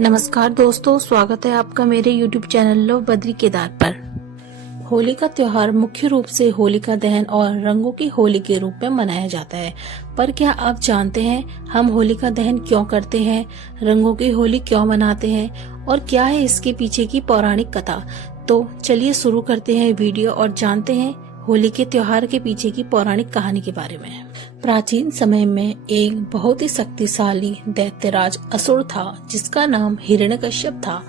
नमस्कार दोस्तों, स्वागत है आपका मेरे YouTube channel love Badri Kedar पर। होली का त्योहार मुख्य रूप से होलिका दहन और रंगों की होली के रूप में मनाया जाता है। पर क्या आप जानते हैं हम होलिका दहन क्यों करते हैं, रंगों की होली क्यों मनाते हैं और क्या है इसके पीछे की पौराणिक कथा। तो चलिए शुरू करते हैं वीडियो और जानते हैं होली के त्योहार के पीछे की पौराणिक कहानी के बारे में। प्राचीन समय में एक बहुत ही शक्तिशाली दैत्यराज असुर था जिसका नाम हिरण्यकश्यप था।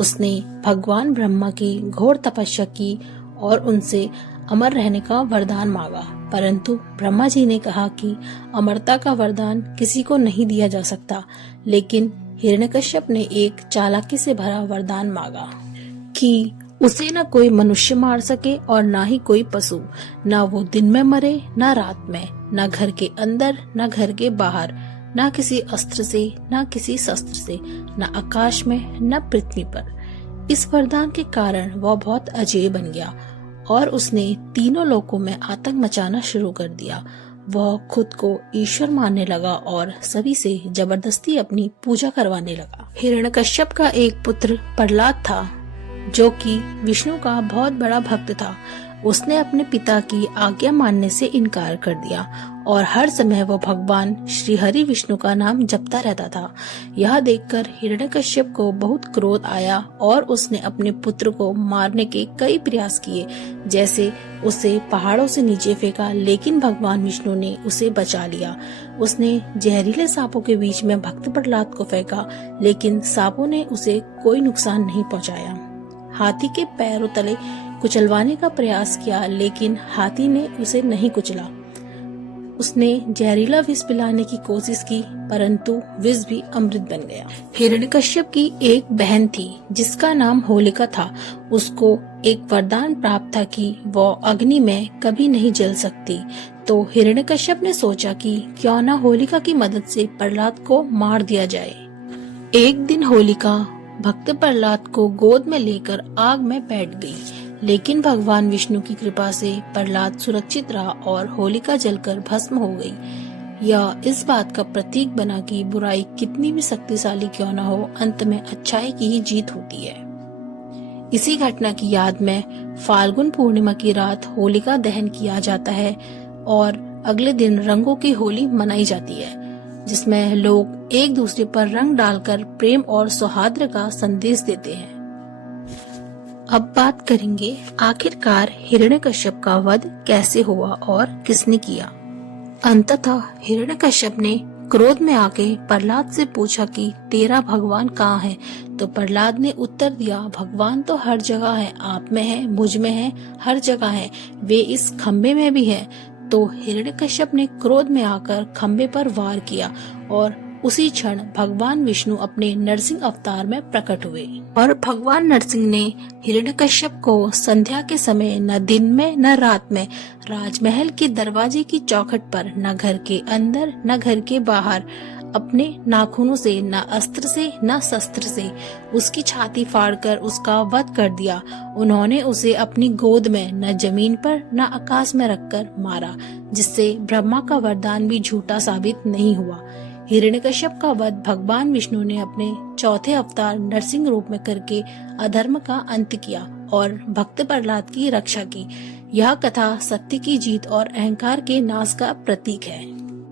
उसने भगवान ब्रह्मा की घोर तपस्या की और उनसे अमर रहने का वरदान मांगा, परंतु ब्रह्मा जी ने कहा कि अमरता का वरदान किसी को नहीं दिया जा सकता। लेकिन हिरण्यकश्यप ने एक चालाकी से भरा वरदान मांगा कि उसे न कोई मनुष्य मार सके और न ही कोई पशु, न वो दिन में मरे न रात में, न घर के अंदर न घर के बाहर, न किसी अस्त्र से न किसी शस्त्र से, न आकाश में न पृथ्वी पर। इस वरदान के कारण वह बहुत अजेय बन गया और उसने तीनों लोकों में आतंक मचाना शुरू कर दिया। वह खुद को ईश्वर मानने लगा और सभी से जबरदस्ती अपनी पूजा करवाने लगा। हिरण्यकश्यप का एक पुत्र प्रहलाद था जो कि विष्णु का बहुत बड़ा भक्त था। उसने अपने पिता की आज्ञा मानने से इनकार कर दिया और हर समय वह भगवान श्री हरि विष्णु का नाम जपता रहता था। यह देखकर हिरण्यकश्यप को बहुत क्रोध आया और उसने अपने पुत्र को मारने के कई प्रयास किए, जैसे उसे पहाड़ों से नीचे फेंका, लेकिन भगवान विष्णु ने उसे बचा लिया। उसने जहरीले सांपों के बीच में भक्त प्रहलाद को फेंका, लेकिन सांपों ने उसे कोई नुकसान नहीं पहुँचाया। हाथी के पैरों तले कुचलवाने का प्रयास किया, लेकिन हाथी ने उसे नहीं कुचला। उसने जहरीला विष पिलाने की कोशिश की, परंतु विष भी अमृत बन गया। हिरण्यकश्यप की एक बहन थी जिसका नाम होलिका था। उसको एक वरदान प्राप्त था कि वो अग्नि में कभी नहीं जल सकती। तो हिरण्यकश्यप ने सोचा कि क्यों न होलिका की मदद से प्रहलाद को मार दिया जाए। एक दिन होलिका भक्त प्रहलाद को गोद में लेकर आग में बैठ गई, लेकिन भगवान विष्णु की कृपा से प्रहलाद सुरक्षित रहा और होलिका जलकर भस्म हो गई। यह इस बात का प्रतीक बना कि बुराई कितनी भी शक्तिशाली क्यों न हो, अंत में अच्छाई की ही जीत होती है। इसी घटना की याद में फाल्गुन पूर्णिमा की रात होलिका दहन किया जाता है और अगले दिन रंगों की होली मनाई जाती है, जिसमें लोग एक दूसरे पर रंग डालकर प्रेम और सौहार्द का संदेश देते हैं। अब बात करेंगे आखिरकार हिरण्यकश्यप का वध कैसे हुआ और किसने किया। अंततः हिरण्यकश्यप ने क्रोध में आके प्रहलाद से पूछा कि तेरा भगवान कहाँ है। तो प्रहलाद ने उत्तर दिया, भगवान तो हर जगह है, आप में है, मुझ में है, हर जगह है, वे इस खम्बे में भी है। तो हिरण्यकश्यप ने क्रोध में आकर खम्बे पर वार किया और उसी क्षण भगवान विष्णु अपने नरसिंह अवतार में प्रकट हुए और भगवान नरसिंह ने हिरण्यकश्यप को संध्या के समय न दिन में न रात में राजमहल के दरवाजे की चौखट पर, न घर के अंदर न घर के बाहर, अपने नाखूनों से, न अस्त्र से न शस्त्र से उसकी छाती फाड़कर उसका वध कर दिया। उन्होंने उसे अपनी गोद में न जमीन पर न आकाश में रखकर मारा, जिससे ब्रह्मा का वरदान भी झूठा साबित नहीं हुआ। हिरण्यकश्यप का वध भगवान विष्णु ने अपने चौथे अवतार नरसिंह रूप में करके अधर्म का अंत किया और भक्त प्रहलाद की रक्षा की। यह कथा सत्य की जीत और अहंकार के नाश का प्रतीक है।